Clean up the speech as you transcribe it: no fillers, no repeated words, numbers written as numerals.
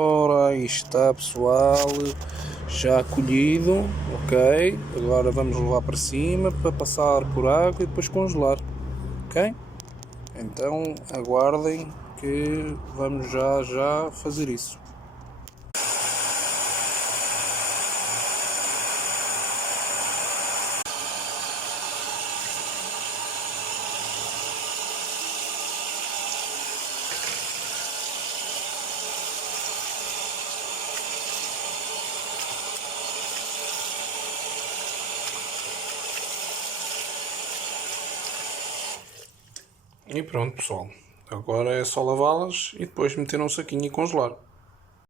Ora, aí está pessoal, já colhido, ok? Agora vamos levar para cima para passar por água e depois congelar, ok? Então aguardem que vamos já fazer isso. E pronto pessoal, agora é só lavá-las e depois meter num saquinho e congelar.